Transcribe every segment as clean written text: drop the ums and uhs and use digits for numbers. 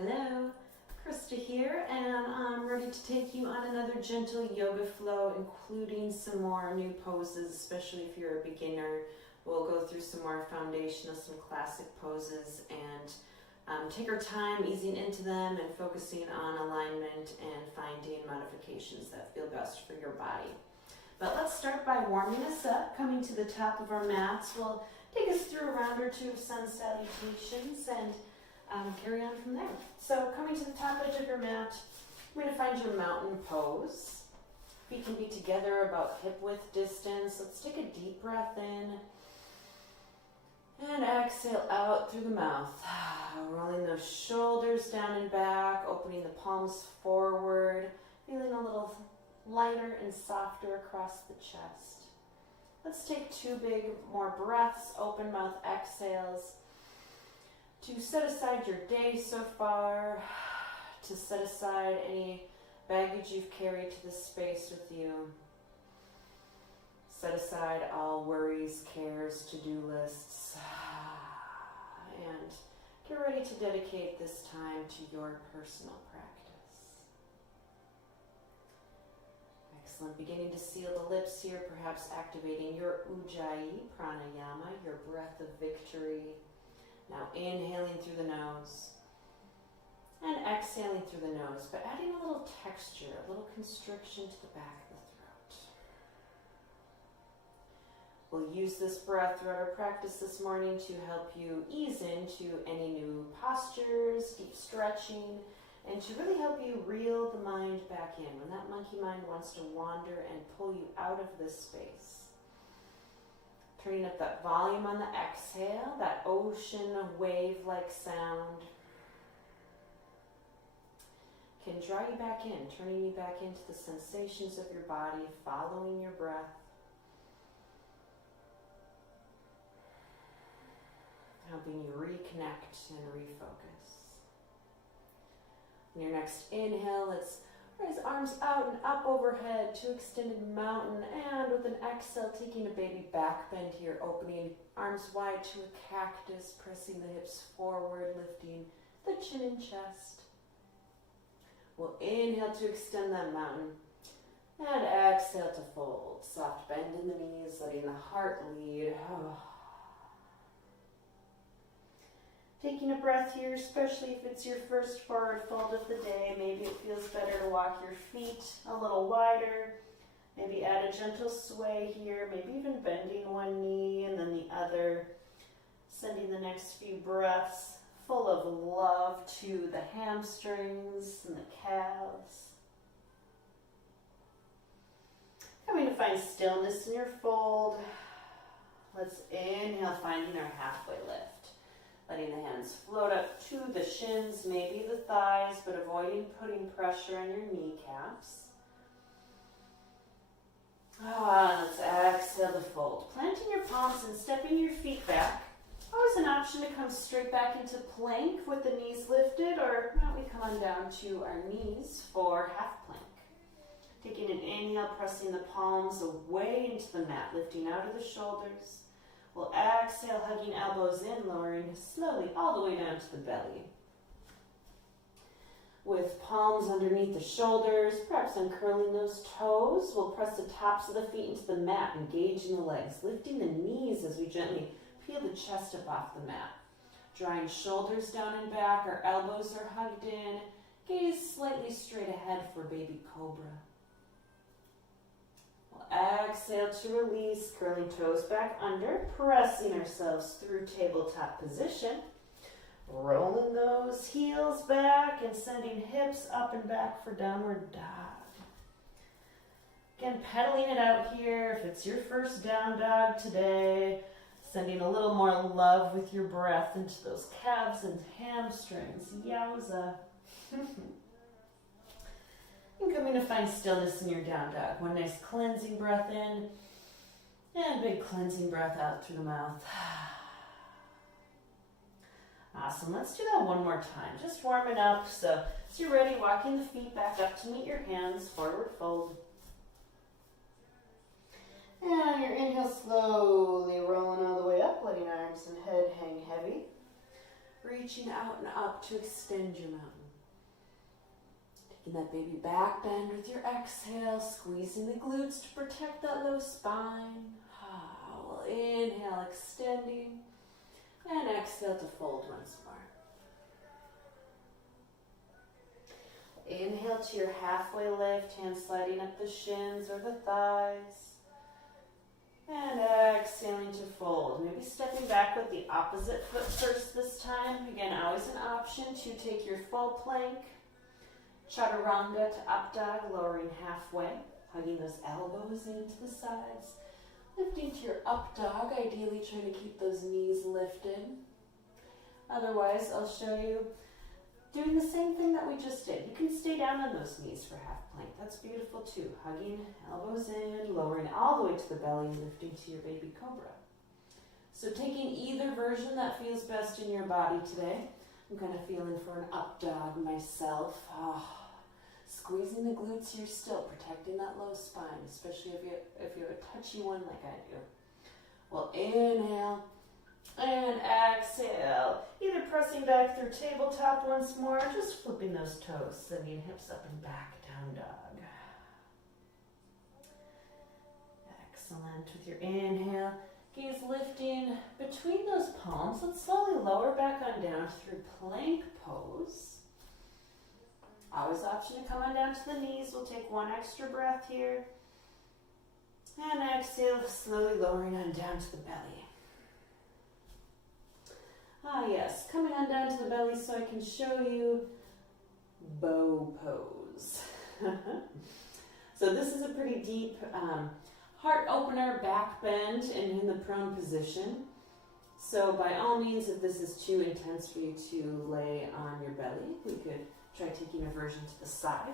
Hello, Krista here, and I'm ready to take you on another gentle yoga flow, including some more new poses, especially if you're a beginner. We'll go through some more foundational, some classic poses, and take our time easing into them and focusing on alignment and finding modifications that feel best for your body. But let's start by warming us up, coming to the top of our mats. We'll take us through a round or two of sun salutations and carry on from there. So coming to the top edge of your mat, you're going to find your mountain pose. Feet can be together about hip width distance. Let's take a deep breath in and exhale out through the mouth. Rolling those shoulders down and back, opening the palms forward, feeling a little lighter and softer across the chest. Let's take two big more breaths, open mouth exhales, to set aside your day so far, to set aside any baggage you've carried to this space with you. Set aside all worries, cares, to-do lists, and get ready to dedicate this time to your personal practice. Excellent. Beginning to seal the lips here, perhaps activating your Ujjayi pranayama, your breath of victory. Now inhaling through the nose and exhaling through the nose, but adding a little texture, a little constriction to the back of the throat. We'll use this breath throughout our practice this morning to help you ease into any new postures, deep stretching, and to really help you reel the mind back in when that monkey mind wants to wander and pull you out of this space. Turning up that volume on the exhale, that ocean wave-like sound can draw you back in, turning you back into the sensations of your body, following your breath, helping you reconnect and refocus. On your next inhale, let's raise arms out and up overhead to extended mountain, and with an exhale, taking a baby back bend here, opening arms wide to a cactus, pressing the hips forward, lifting the chin and chest. We'll inhale to extend that mountain, and exhale to fold. Soft bend in the knees, letting the heart lead. Taking a breath here, especially if it's your first forward fold of the day. Maybe it feels better to walk your feet a little wider. Maybe add a gentle sway here, maybe even bending one knee and then the other. Sending the next few breaths full of love to the hamstrings and the calves. Coming to find stillness in your fold. Let's inhale, finding our halfway lift. Letting the hands float up to the shins, maybe the thighs, but avoiding putting pressure on your kneecaps. Let's exhale to fold. Planting your palms and stepping your feet back. Always an option to come straight back into plank with the knees lifted, or we come on down to our knees for half plank. Taking an inhale, pressing the palms away into the mat, lifting out of the shoulders. We'll exhale, hugging elbows in, lowering slowly all the way down to the belly. With palms underneath the shoulders, perhaps uncurling those toes, we'll press the tops of the feet into the mat, engaging the legs, lifting the knees as we gently peel the chest up off the mat. Drawing shoulders down and back, our elbows are hugged in, gaze slightly straight ahead for baby cobra. Exhale to release, curling toes back under, pressing ourselves through tabletop position. Rolling those heels back and sending hips up and back for downward dog. Again, pedaling it out here. If it's your first down dog today, sending a little more love with your breath into those calves and hamstrings. Yowza. And coming to find stillness in your down dog. One nice cleansing breath in, and big cleansing breath out through the mouth. Awesome. Let's do that one more time. Just warming up. So as you're ready, walking the feet back up to meet your hands, forward fold. And your inhale, slowly rolling all the way up, letting arms and head hang heavy. reaching out and up to extend your mountain. Taking that baby back bend with your exhale, squeezing the glutes to protect that low spine. We'll inhale, extending, and exhale to fold once more. Inhale to your halfway lift, hands sliding up the shins or the thighs. And exhaling to fold. Maybe stepping back with the opposite foot first this time. Again, always an option to take your full plank. Chaturanga to up dog, lowering halfway. Hugging those elbows into the sides. Lifting to your up dog, ideally trying to keep those knees lifted. Otherwise, I'll show you doing the same thing that we just did. You can stay down on those knees for half plank. That's beautiful too. Hugging elbows in, lowering all the way to the belly, lifting to your baby cobra. So taking either version that feels best in your body today. I'm kind of feeling for an up dog myself. Squeezing the glutes here still, protecting that low spine, especially if you have a touchy one like I do. Well, inhale and exhale. Either pressing back through tabletop once more, or just flipping those toes, sending hips up and back, down dog. Excellent. With your inhale, gaze lifting between those palms. Let's slowly lower back on down through plank pose. Always option to come on down to the knees. We'll take one extra breath here. And exhale, slowly lowering on down to the belly. Yes, coming on down to the belly so I can show you bow pose. So this is a pretty deep heart opener, back bend, and in the prone position. So by all means, if this is too intense for you to lay on your belly, we could try taking a version to the side,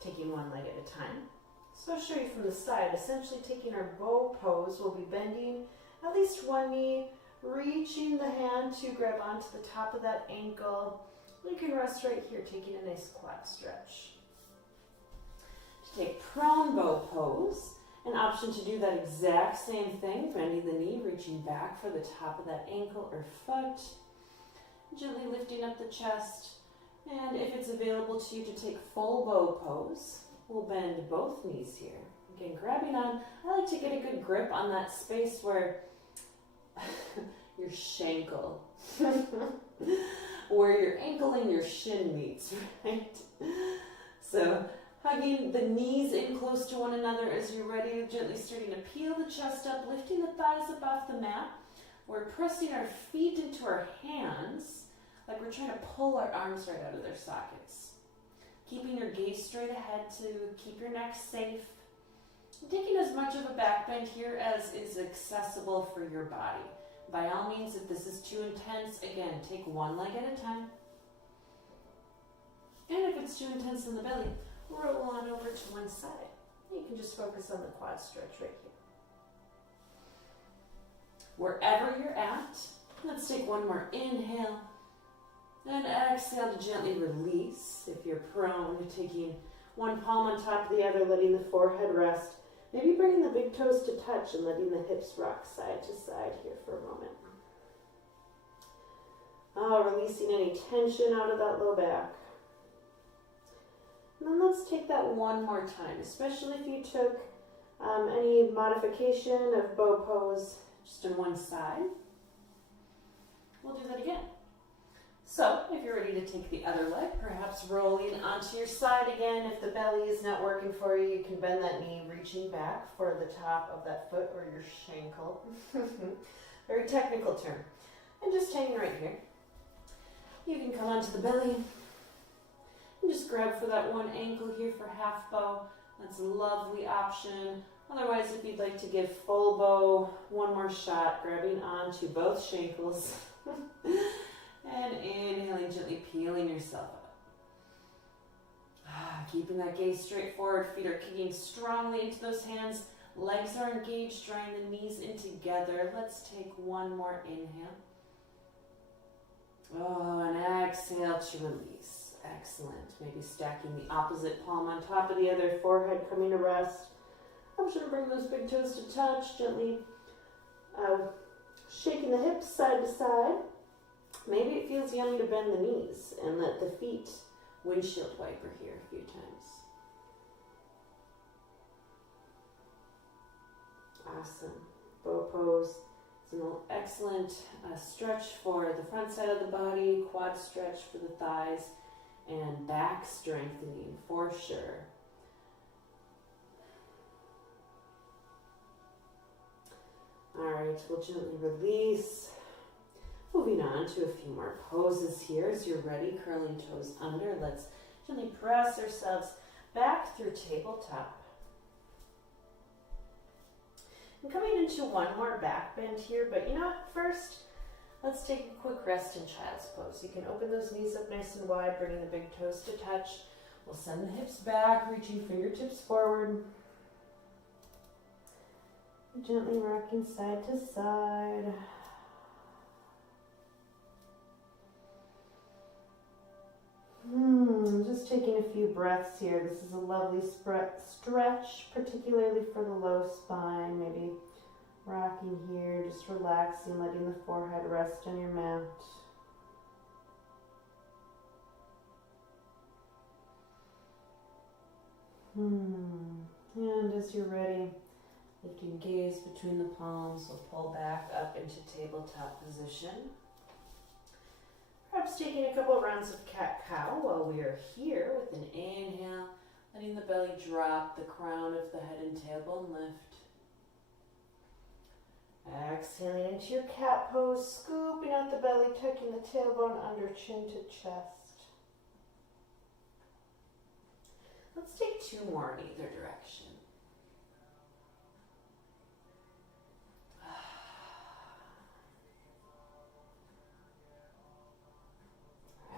taking one leg at a time. So I'll show you from the side. Essentially taking our bow pose, we'll be bending at least one knee, reaching the hand to grab onto the top of that ankle. You can rest right here, taking a nice quad stretch. To take prone bow pose, an option to do that exact same thing, bending the knee, reaching back for the top of that ankle or foot, gently lifting up the chest. And if it's available to you to take full bow pose, we'll bend both knees here. Again, grabbing on, I like to get a good grip on that space where your shankle, where your ankle and your shin meets, right? So hugging the knees in close to one another as you're ready, gently starting to peel the chest up, lifting the thighs up off the mat. We're pressing our feet into our hands, like we're trying to pull our arms right out of their sockets. Keeping your gaze straight ahead to keep your neck safe. Taking as much of a back bend here as is accessible for your body. By all means, if this is too intense, again, take one leg at a time. And if it's too intense in the belly, roll on over to one side. You can just focus on the quad stretch right here. Wherever you're at, let's take one more inhale. And exhale to gently release. If you're prone, taking one palm on top of the other, letting the forehead rest. Maybe bringing the big toes to touch and letting the hips rock side to side here for a moment. Releasing any tension out of that low back. And then let's take that one more time, especially if you took any modification of bow pose just on one side. We'll do that again. So, if you're ready to take the other leg, perhaps rolling onto your side again. If the belly is not working for you, you can bend that knee, reaching back for the top of that foot or your shankle. Very technical term. And just hanging right here. You can come onto the belly and just grab for that one ankle here for half bow. That's a lovely option. Otherwise, if you'd like to give full bow, one more shot, grabbing onto both shankles. And inhaling, gently peeling yourself up. Keeping that gaze straight forward. Feet are kicking strongly into those hands. Legs are engaged, drawing the knees in together. Let's take one more inhale. And exhale to release. Excellent. Maybe stacking the opposite palm on top of the other, forehead coming to rest. Option to bring those big toes to touch, gently shaking the hips side to side. Maybe it feels yummy to bend the knees and let the feet windshield wiper here a few times. Awesome. Bow pose is an excellent stretch for the front side of the body, quad stretch for the thighs, and back strengthening for sure. Alright, we'll gently release. Moving on to a few more poses here as you're ready. Curling toes under. Let's gently press ourselves back through tabletop. I'm coming into one more back bend here, but you know what? First, let's take a quick rest in child's pose. You can open those knees up nice and wide, bringing the big toes to touch. We'll send the hips back, reaching fingertips forward. Gently rocking side to side. Just taking a few breaths here. This is a lovely stretch, particularly for the low spine. Maybe rocking here, just relaxing, letting the forehead rest on your mat. And as you're ready, lifting gaze between the palms, we'll pull back up into tabletop position. Perhaps taking a couple rounds of cat-cow while we are here with an inhale, letting the belly drop, the crown of the head and tailbone lift. Exhaling into your cat pose, scooping out the belly, tucking the tailbone under, chin to chest. Let's take two more in either direction.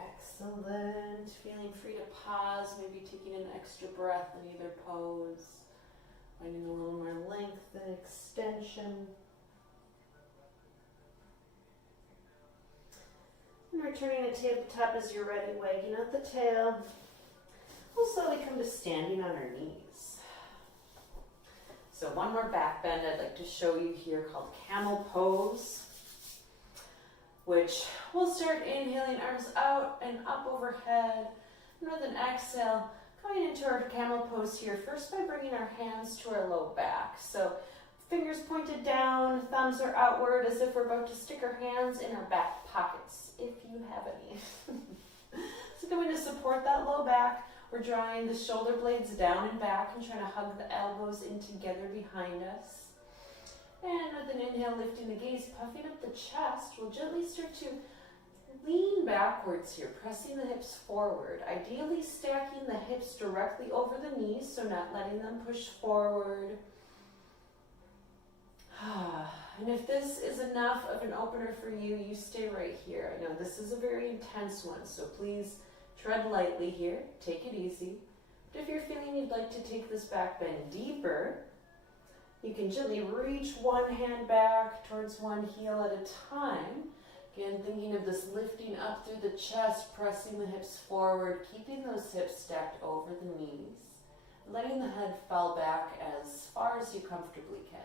Excellent. Feeling free to pause, maybe taking an extra breath in either pose. Finding a little more length and extension. And returning to tabletop as you're ready, wagging out the tail. We'll slowly come to standing on our knees. So one more back bend I'd like to show you here called Camel Pose, which we'll start inhaling, arms out and up overhead. And with an exhale, coming into our camel pose here, first by bringing our hands to our low back. So fingers pointed down, thumbs are outward as if we're about to stick our hands in our back pockets, if you have any. So coming to support that low back, we're drawing the shoulder blades down and back and trying to hug the elbows in together behind us. And with an inhale, lifting the gaze, puffing up the chest, we'll gently start to lean backwards here, pressing the hips forward. Ideally stacking the hips directly over the knees, so not letting them push forward. And if this is enough of an opener for you, you stay right here. I know this is a very intense one, so please tread lightly here. Take it easy. But if you're feeling you'd like to take this back bend deeper, you can gently reach one hand back towards one heel at a time. Again, thinking of this lifting up through the chest, pressing the hips forward, keeping those hips stacked over the knees, letting the head fall back as far as you comfortably can.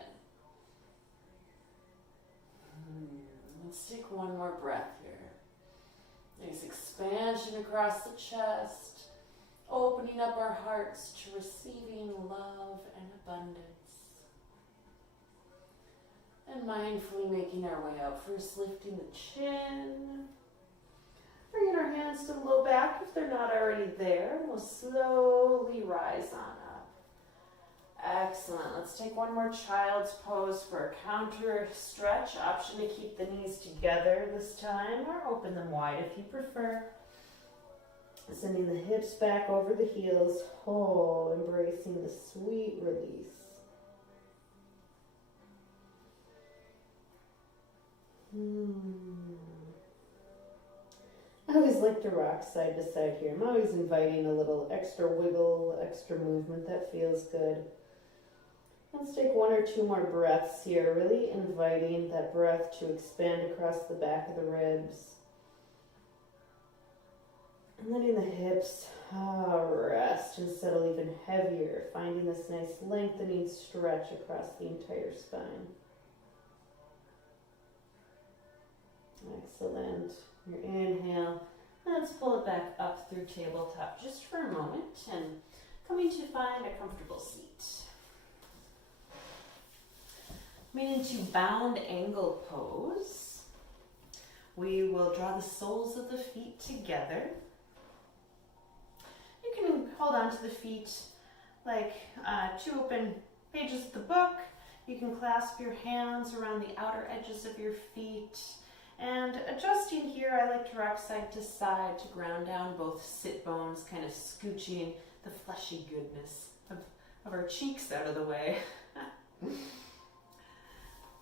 Let's take one more breath here. Nice expansion across the chest, opening up our hearts to receiving love and abundance. And mindfully making our way out, first lifting the chin, bringing our hands to the low back if they're not already there. We'll slowly rise on up. Excellent. Let's take one more child's pose for a counter stretch. Option to keep the knees together this time, or open them wide if you prefer. Sending the hips back over the heels, embracing the sweet release. I always like to rock side to side here. I'm always inviting a little extra wiggle, extra movement. That feels good. Let's take one or two more breaths here, really inviting that breath to expand across the back of the ribs. And letting the hips rest and settle even heavier, finding this nice lengthening stretch across the entire spine. Excellent. Your inhale. Let's pull it back up through tabletop just for a moment and coming to find a comfortable seat. Coming into bound angle pose. We will draw the soles of the feet together. You can hold on to the feet like two open pages of the book. You can clasp your hands around the outer edges of your feet. And adjusting here, I like to rock side to side to ground down both sit bones, kind of scooching the fleshy goodness of our cheeks out of the way.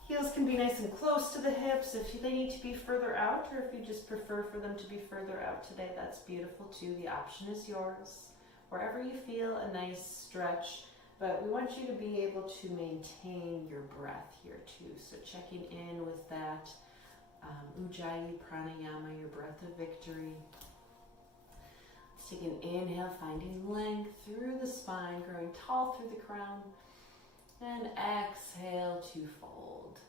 Heels can be nice and close to the hips if they need to be further out, or if you just prefer for them to be further out today, that's beautiful too. The option is yours. Wherever you feel a nice stretch, but we want you to be able to maintain your breath here too. So checking in with that Ujjayi Pranayama, your breath of victory. Let's take an inhale, finding length through the spine, growing tall through the crown. And exhale to fold.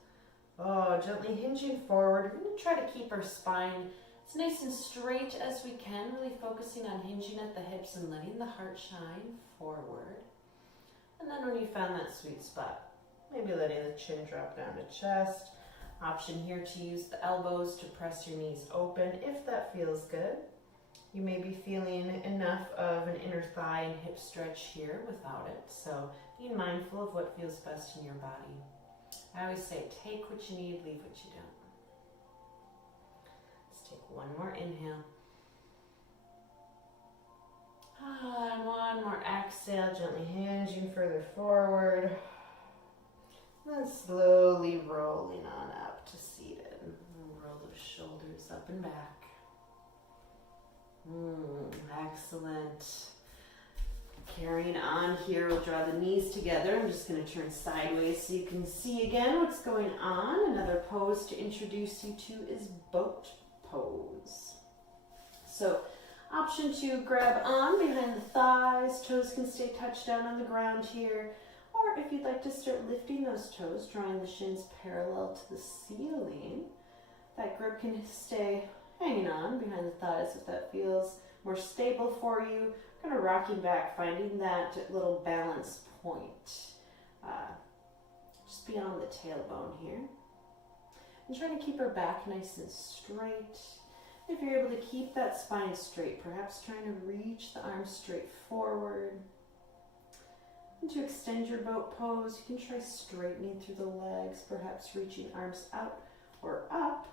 Oh, gently hinging forward. We're going to try to keep our spine as nice and straight as we can, really focusing on hinging at the hips and letting the heart shine forward. And then when you found that sweet spot, maybe letting the chin drop down to chest. Option here to use the elbows to press your knees open if that feels good. You may be feeling enough of an inner thigh and hip stretch here without it, so being mindful of what feels best in your body. I always say, take what you need, leave what you don't. Let's take one more inhale. And one more exhale, gently hinging further forward. Then slowly rolling on up to seated. Roll those shoulders up and back. Excellent. Carrying on here, we'll draw the knees together. I'm just going to turn sideways so you can see again what's going on. Another pose to introduce you to is boat pose. So, option to grab on behind the thighs. Toes can stay touched down on the ground here. Or if you'd like to start lifting those toes, drawing the shins parallel to the ceiling, that grip can stay hanging on behind the thighs if that feels more stable for you. Kind of rocking back, finding that little balance point just beyond the tailbone here. And trying to keep our back nice and straight. If you're able to keep that spine straight, perhaps trying to reach the arms straight forward. And to extend your boat pose, you can try straightening through the legs, perhaps reaching arms out or up.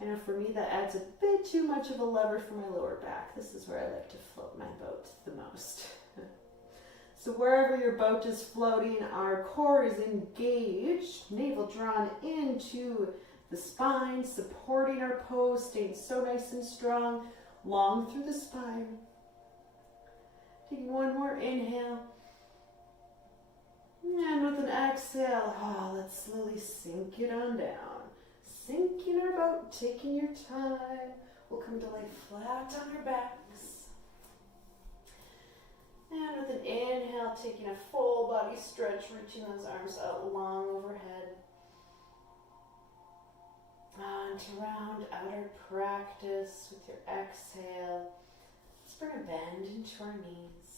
I know for me that adds a bit too much of a lever for my lower back. This is where I like to float my boat the most. So wherever your boat is floating, our core is engaged, navel drawn into the spine, supporting our pose, staying so nice and strong, long through the spine. Taking one more inhale. And with an exhale, let's slowly sink it on down. Sinking our boat, taking your time. We'll come to lay flat on our backs. And with an inhale, taking a full body stretch, reaching those arms out long overhead. And to round out our practice with your exhale, let's bring a bend into our knees.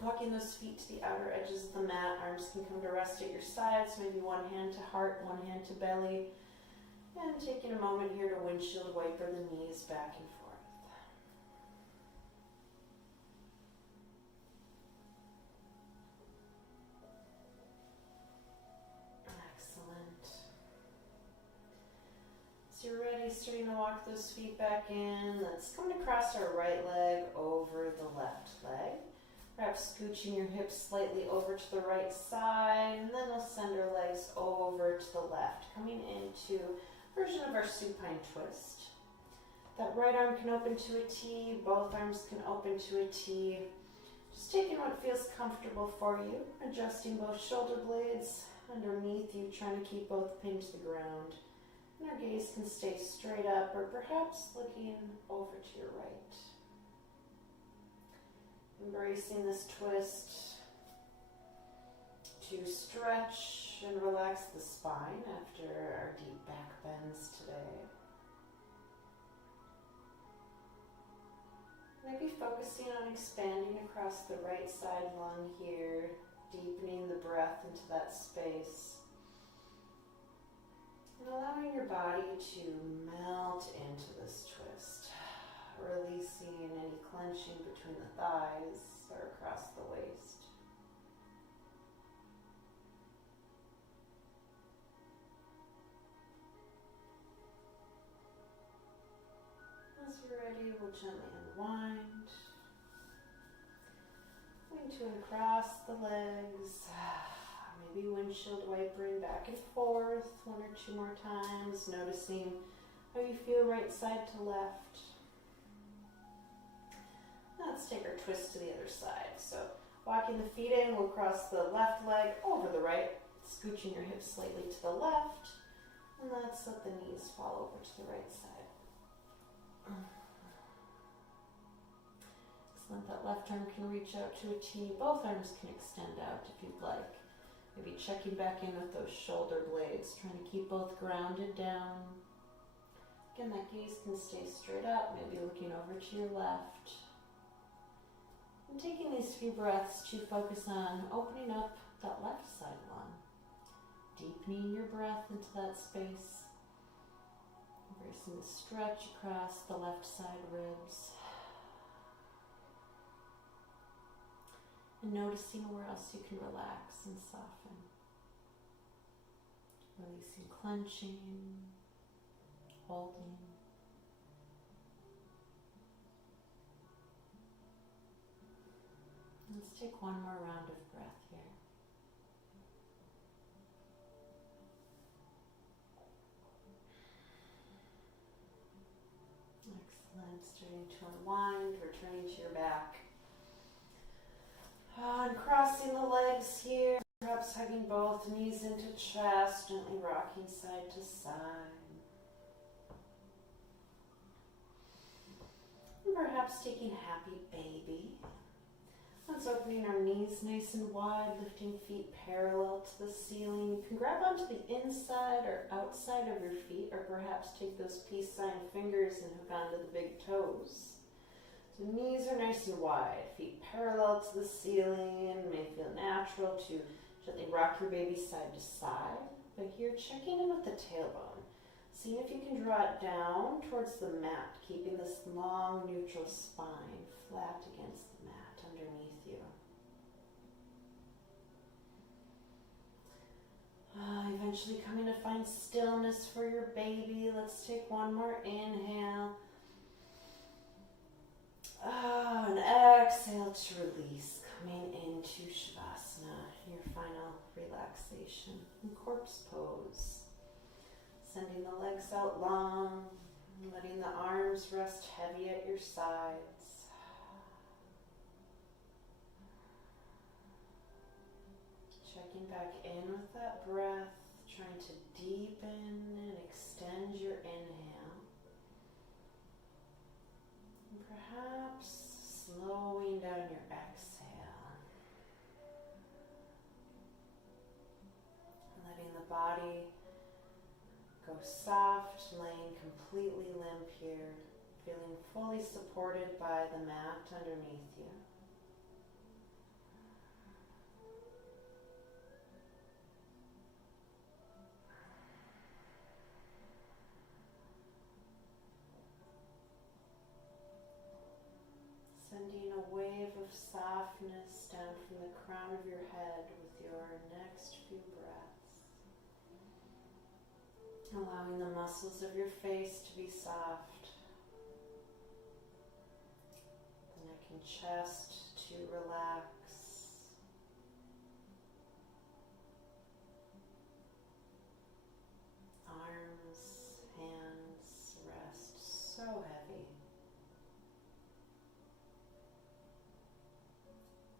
Walking those feet to the outer edges of the mat, arms can come to rest at your sides, maybe one hand to heart, one hand to belly. And taking a moment here to windshield wiper the knees back and forth. Excellent. So you're ready, starting to walk those feet back in. Let's come to cross our right leg over the left leg. Perhaps scooching your hips slightly over to the right side, and then we'll send our legs over to the left, coming into a version of our supine twist. That right arm can open to a T, both arms can open to a T. Just taking what feels comfortable for you, adjusting both shoulder blades underneath you, trying to keep both pinned to the ground. And our gaze can stay straight up, or perhaps looking over to your right. Embracing this twist to stretch and relax the spine after our deep back bends today. Maybe focusing on expanding across the right side lung here, deepening the breath into that space. And allowing your body to melt into this twist, releasing any clenching between the thighs or across the waist. As you're ready, we'll gently unwind. Going to uncross the legs. Maybe windshield wipering back and forth 1 or 2 more times, noticing how you feel right side to left. Let's take our twist to the other side. So walking the feet in, we'll cross the left leg over the right, scooching your hips slightly to the left, and let's let the knees fall over to the right side. Excellent. That left arm can reach out to a T. Both arms can extend out if you'd like. Maybe checking back in with those shoulder blades, trying to keep both grounded down. Again, that gaze can stay straight up, maybe looking over to your left. And taking these few breaths to focus on opening up that left side lung. Deepening your breath into that space. Embracing the stretch across the left side ribs. And noticing where else you can relax and soften. Releasing clenching, holding. Let's take one more round of breath here. Excellent. Starting to unwind, returning to your back. And crossing the legs here, perhaps hugging both knees into chest, gently rocking side to side. And perhaps taking happy baby. Let's opening our knees nice and wide, lifting feet parallel to the ceiling. You can grab onto the inside or outside of your feet, or perhaps take those peace sign fingers and hook onto the big toes. So knees are nice and wide, feet parallel to the ceiling. May feel natural to gently rock your baby side to side. But here, checking in with the tailbone. Seeing if you can draw it down towards the mat, keeping this long neutral spine flat against the mat underneath you. Eventually coming to find stillness for your baby. Let's take one more inhale. And exhale to release, coming into Shavasana, your final relaxation. And corpse pose. Sending the legs out long, letting the arms rest heavy at your sides. Checking back in with that breath, trying to deepen and extend your inhale. And perhaps slowing down your exhale. Letting the body go soft, laying completely limp here, feeling fully supported by the mat underneath you. Sending a wave of softness down from the crown of your head with your next few breaths. Allowing the muscles of your face to be soft. The neck and chest to relax. Arms, hands rest so heavy.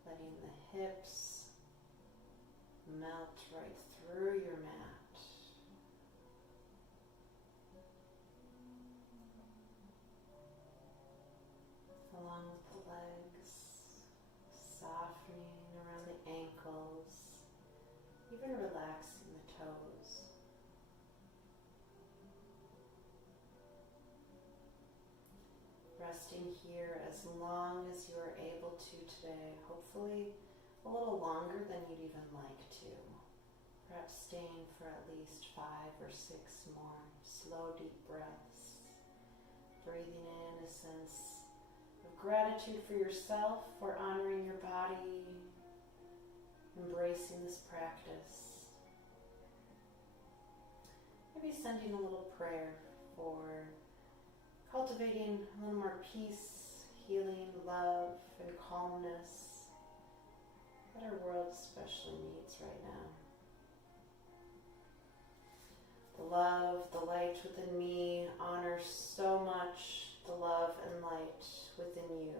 Letting the hips melt right through your mat. Along with the legs, softening around the ankles, even relaxing the toes. Resting here as long as you are able to today, hopefully a little longer than you'd even like to. Perhaps staying for at least 5 or 6 more slow, deep breaths. Breathing in a sense of gratitude for yourself, for honoring your body, embracing this practice. Maybe sending a little prayer for cultivating a little more peace, healing, love, and calmness that our world especially needs right now. The love, the light within me honors so much the love and light within you.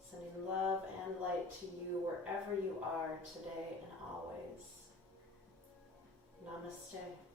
Sending love and light to you wherever you are today and always. Namaste.